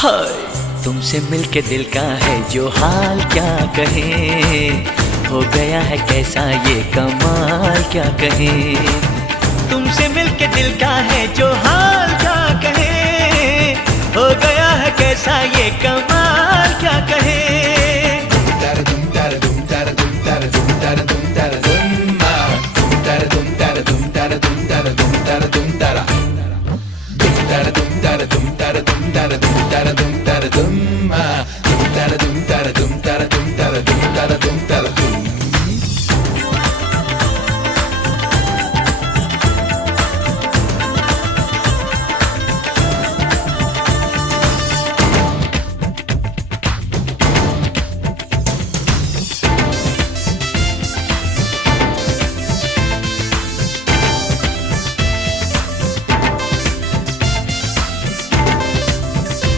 हाय तुमसे मिलके दिल का है जो हाल क्या कहें, हो गया है कैसा ये कमाल क्या कहें। तुमसे मिलके दिल का है जो हाल क्या कहें, हो गया है कैसा ये कमाल क्या कहें।